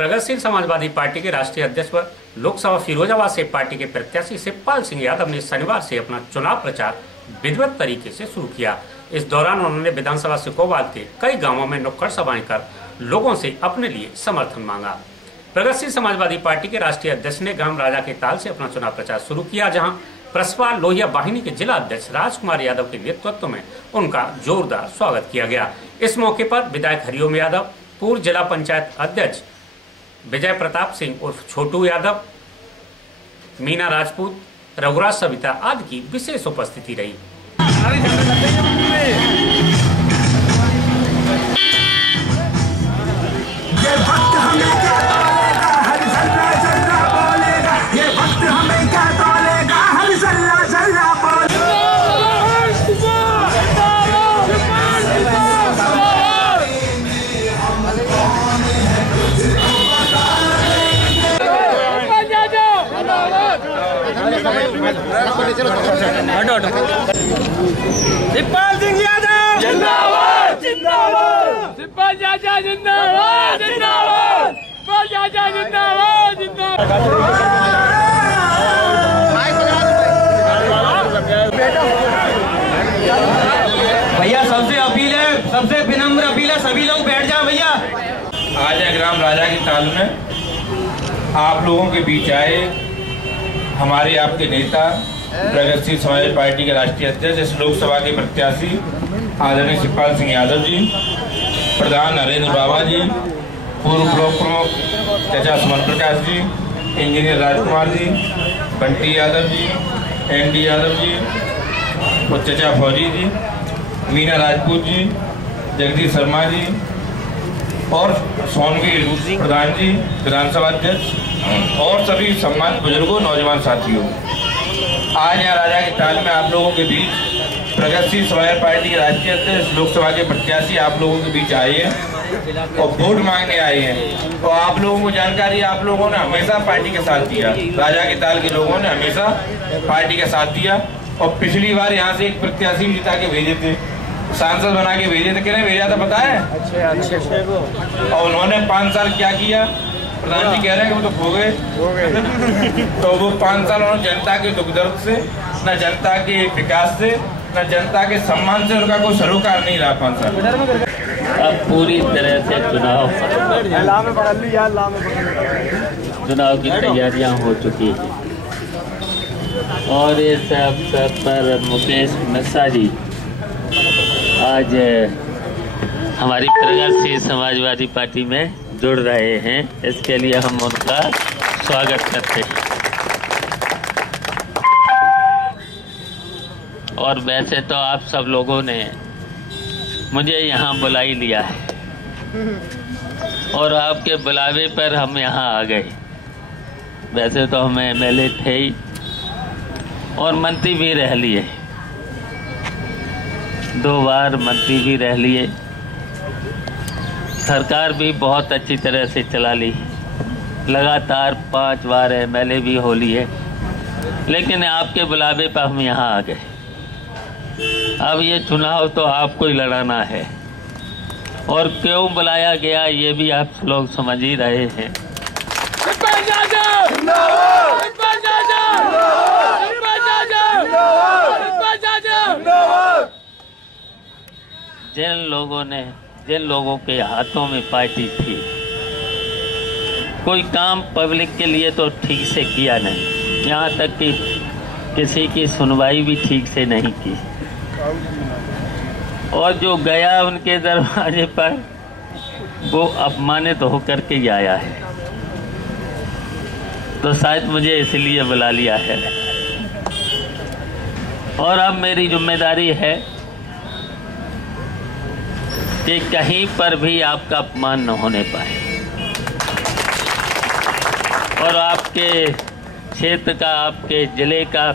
प्रगतिशील समाजवादी पार्टी के राष्ट्रीय अध्यक्ष व लोकसभा फिरोजाबाद से पार्टी के प्रत्याशी शिवपाल सिंह यादव ने शनिवार से अपना चुनाव प्रचार विधिवत तरीके से शुरू किया। इस दौरान उन्होंने विधानसभा सिकोबाद के कई गांवों में नुक्कड़ सभाएं कर लोगों से अपने लिए समर्थन मांगा। प्रगतिशील समाजवादी पार्टी के राष्ट्रीय अध्यक्ष ने ग्राम राजा के ताल से अपना चुनाव प्रचार शुरू किया, जहां प्रसपा लोहिया वाहिनी के जिला अध्यक्ष राजकुमार यादव के नेतृत्व में उनका जोरदार स्वागत किया गया। इस मौके पर विधायक हरिओम यादव, पूर्व जिला पंचायत अध्यक्ष विजय प्रताप सिंह उर्फ छोटू यादव, मीना राजपूत, रघुराज सविता आदि की विशेष उपस्थिति रही। शिवपाल सिंह यादव जिंदाबाद जिंदाबाद, शिवपाल चाचा जिंदाबाद जिंदाबाद, शिवपाल चाचा जिंदाबाद जिंदाबाद। भैया सबसे अपील है, सबसे विनम्र अपील है, सभी लोग बैठ जाओ भैया। आज है ग्राम राजा की ताल में आप लोगों के बीच आए हमारे आपके नेता प्रगतिशील समाजवादी पार्टी के राष्ट्रीय अध्यक्ष इस लोकसभा के प्रत्याशी आदरणीय शिवपाल सिंह यादव जी, प्रधान नरेंद्र बाबा जी, पूर्व ब्लॉक प्रमुख चाचा सुमन प्रकाश जी, इंजीनियर राजकुमार जी, बंटी यादव जी, एनडी यादव जी और चाचा फौजी जी, मीना राजपूत जी, जगदीश शर्मा जी और सोनवीर प्रधान जी विधानसभा अध्यक्ष और सभी सम्मानित बुजुर्गों, नौजवान साथियों, आज यहाँ राजा की ताल में आप लोगों के बीच प्रगतिशील समाजवादी पार्टी के राष्ट्रीय अध्यक्ष लोकसभा के प्रत्याशी आप लोगों के बीच आए हैं और वोट मांगने आए हैं। तो आप लोगों को जानकारी, आप लोगों ने हमेशा पार्टी के साथ दिया, राजा की ताल के लोगों ने हमेशा पार्टी का साथ दिया और पिछली बार यहाँ से एक प्रत्याशी भी जिता के भेजे थे, सांसद बना के भेजे थे। किन्हें भेजा था पता है? और उन्होंने 5 साल क्या किया? प्रधान जी कह रहे हैं कि वो तो खो गए। तो वो 5 साल उन्होंने जनता के दुख दर्द से, न जनता के विकास से, न जनता के सम्मान से उनका कोई सरोकार नहीं रहा 5 साल। अब पूरी तरह से चुनाव की तैयारियां हो चुकी हैं और इस अवसर पर मुकेश मिश्रा जी आज हमारी प्रगतिशील समाजवादी पार्टी में जुड़ रहे हैं, इसके लिए हम उनका स्वागत करते हैं। और वैसे तो आप सब लोगों ने मुझे यहाँ बुला ही लिया है और आपके बुलावे पर हम यहाँ आ गए। वैसे तो हम एमएलए थे ही और मंत्री भी रह लिए, 2 बार मंत्री भी रह लिए, सरकार भी बहुत अच्छी तरह से चला ली, लगातार 5 बार एमएलए भी हो लिए, लेकिन आपके बुलावे पर हम यहाँ आ गए। अब ये चुनाव तो आपको ही लड़ाना है और क्यों बुलाया गया ये भी आप लोग समझ ही रहे हैं। जिन लोगों के हाथों में पार्टी थी, कोई काम पब्लिक के लिए तो ठीक से किया नहीं, यहाँ तक कि किसी की सुनवाई भी ठीक से नहीं की और जो गया उनके दरवाजे पर वो अपमानित होकर के आया है। तो शायद मुझे इसलिए बुला लिया है और अब मेरी जिम्मेदारी है कि कहीं पर भी आपका अपमान न होने पाए और आपके क्षेत्र का, आपके जिले का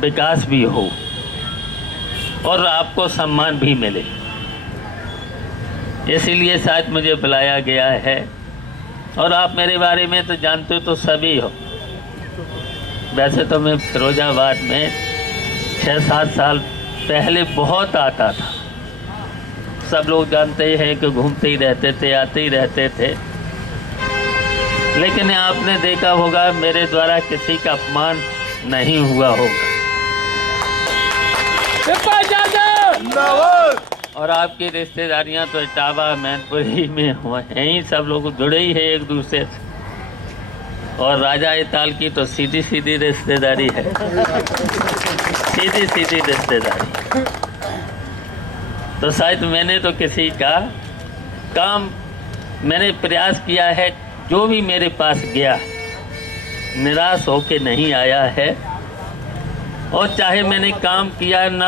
विकास भी हो और आपको सम्मान भी मिले। इसीलिए शायद मुझे बुलाया गया है और आप मेरे बारे में तो जानते हो तो सभी हो। वैसे तो मैं फिरोजाबाद में 6-7 साल पहले बहुत आता था, सब लोग जानते हैं कि घूमते ही रहते थे, आते ही रहते थे। लेकिन आपने देखा होगा मेरे द्वारा किसी का अपमान नहीं हुआ होगा। और आपकी रिश्तेदारियां तो इटावा मैनपुरी में हैं ही, सब लोग जुड़े ही है एक दूसरे से। और राजा इताल की तो सीधी सीधी रिश्तेदारी है, सीधी सीधी रिश्तेदारी। तो शायद मैंने तो किसी का काम मैंने प्रयास किया है, जो भी मेरे पास गया निराश होके नहीं आया है। और चाहे मैंने काम किया न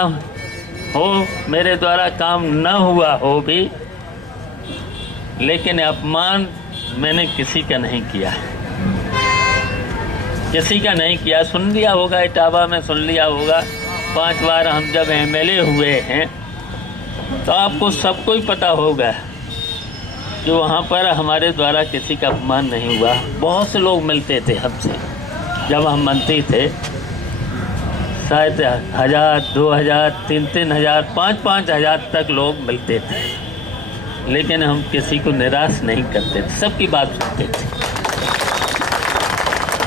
हो, मेरे द्वारा काम न हुआ हो भी, लेकिन अपमान मैंने किसी का नहीं किया, किसी का नहीं किया। सुन लिया होगा, इटावा में सुन लिया होगा, 5 बार हम जब एमएलए हुए हैं तो आपको सबको ही पता होगा कि वहाँ पर हमारे द्वारा किसी का अपमान नहीं हुआ। बहुत से लोग मिलते थे हमसे जब हम मंत्री थे, शायद 1000, 2000, 3000, 5000 तक लोग मिलते थे, लेकिन हम किसी को निराश नहीं करते थे, सबकी बात सुनते थे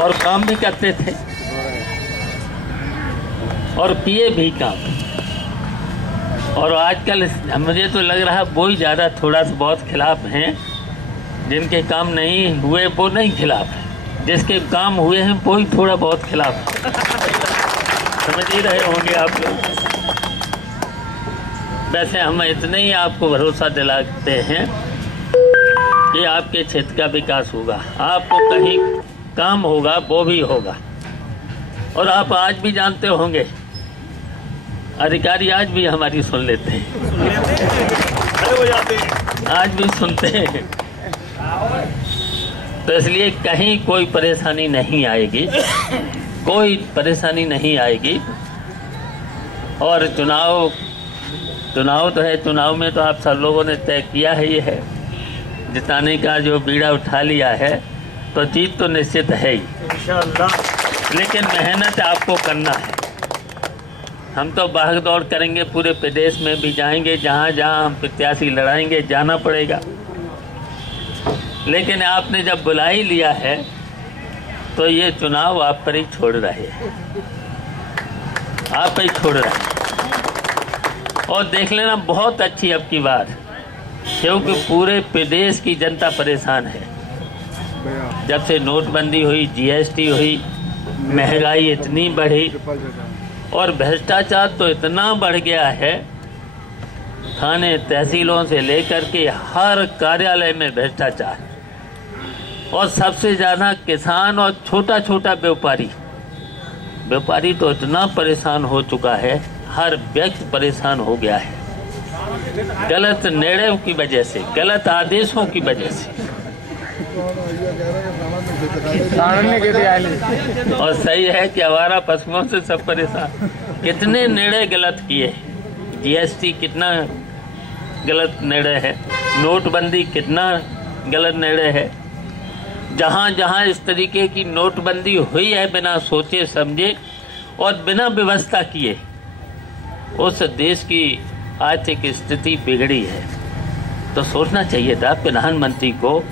और काम भी करते थे और किए भी काम। और आजकल मुझे तो लग रहा है वो ही ज़्यादा थोड़ा सा बहुत खिलाफ हैं, जिनके काम नहीं हुए वो नहीं खिलाफ है, जिसके काम हुए हैं वो ही थोड़ा बहुत खिलाफ है। समझ ही रहे होंगे आप लोग। वैसे हम इतने ही आपको भरोसा दिलाते हैं कि आपके क्षेत्र का विकास होगा, आपको कहीं काम होगा वो भी होगा। और आप आज भी जानते होंगे, अधिकारी आज भी हमारी सुन लेते हैं, आज भी सुनते हैं। तो इसलिए कहीं कोई परेशानी नहीं आएगी, कोई परेशानी नहीं आएगी। और चुनाव तो है, चुनाव में तो आप सब लोगों ने तय किया है, ये है जिताने का जो बीड़ा उठा लिया है, तो जीत तो निश्चित है ही, लेकिन मेहनत आपको करना है। हम तो भाग दौड़ करेंगे, पूरे प्रदेश में भी जाएंगे, जहाँ जहाँ हम प्रत्याशी लड़ाएंगे जाना पड़ेगा। लेकिन आपने जब बुला ही लिया है तो ये चुनाव आप पर ही छोड़ रहे हैं, आप पर ही छोड़ रहे हैं। और देख लेना बहुत अच्छी अब की बात, क्योंकि पूरे प्रदेश की जनता परेशान है। जब से नोटबंदी हुई, जीएसटी हुई, महंगाई इतनी बढ़ी और भ्रष्टाचार तो इतना बढ़ गया है, थाने तहसीलों से लेकर के हर कार्यालय में भ्रष्टाचार। और सबसे ज़्यादा किसान और छोटा छोटा व्यापारी तो इतना परेशान हो चुका है, हर व्यक्ति परेशान हो गया है, गलत निर्णयों की वजह से, गलत आदेशों की वजह से। और सही है कि आवारा पशुओं से सब परेशान। कितने निर्णय गलत किए, जीएसटी कितना गलत निर्णय है, नोटबंदी कितना गलत निर्णय है। जहाँ जहाँ इस तरीके की नोटबंदी हुई है बिना सोचे समझे और बिना व्यवस्था किए, उस देश की आर्थिक स्थिति बिगड़ी है। तो सोचना चाहिए था प्रधानमंत्री को,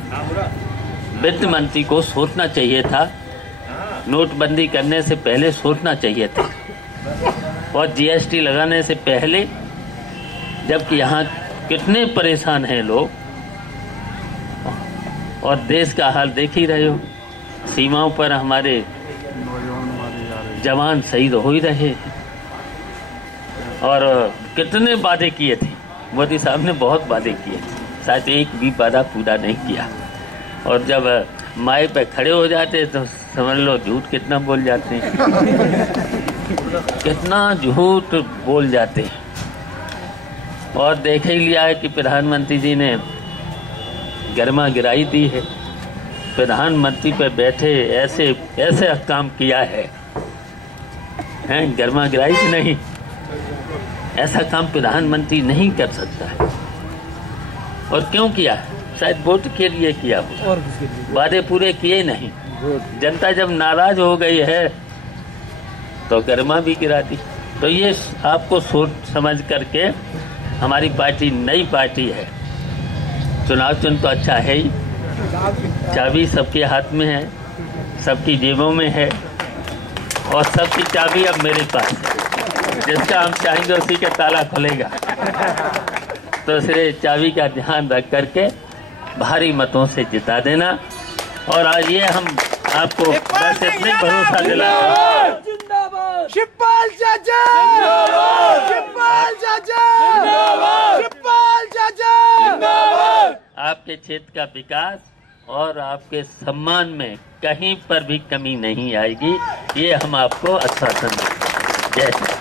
वित्त मंत्री को सोचना चाहिए था, नोटबंदी करने से पहले सोचना चाहिए था, और जीएसटी लगाने से पहले, जबकि यहाँ कितने परेशान हैं लोग। और देश का हाल देख ही रहे हो, सीमाओं पर हमारे जवान शहीद हो ही रहे हैं। और कितने वादे किए थे मोदी साहब ने, बहुत वादे किए थे, शायद एक भी वादा पूरा नहीं किया। और जब माए पे खड़े हो जाते तो समझ लो झूठ कितना बोल जाते हैं, कितना झूठ बोल जाते हैं। और देख ही लिया है कि प्रधानमंत्री जी ने गर्मा गिराई दी है, प्रधानमंत्री पे बैठे ऐसे काम किया है, गर्मा गिराई की नहीं, ऐसा काम प्रधानमंत्री नहीं कर सकता है। और क्यों किया? शायद वोट के लिए किया हो, वादे पूरे किए नहीं। जनता जब नाराज हो गई है तो गर्मा भी गिरा दी। तो ये आपको सोच समझ करके, हमारी पार्टी नई पार्टी है, चुनाव चिन्ह तो अच्छा है ही, चाबी सबके हाथ में है, सबकी जेबों में है और सबकी चाबी अब मेरे पास है। जिसका हम चाहेंगे उसी का ताला खुलेगा। तो इसलिए चाबी का ध्यान रख करके भारी मतों से जिता देना। और आज ये हम आपको बस इतने भरोसा दिलाते हैं। शिवपाल चाचा शिवपाल चाचा शिवपाल चाचा आपके क्षेत्र का विकास और आपके सम्मान में कहीं पर भी कमी नहीं आएगी, ये हम आपको आश्वासन देते हैं। जय हिंद।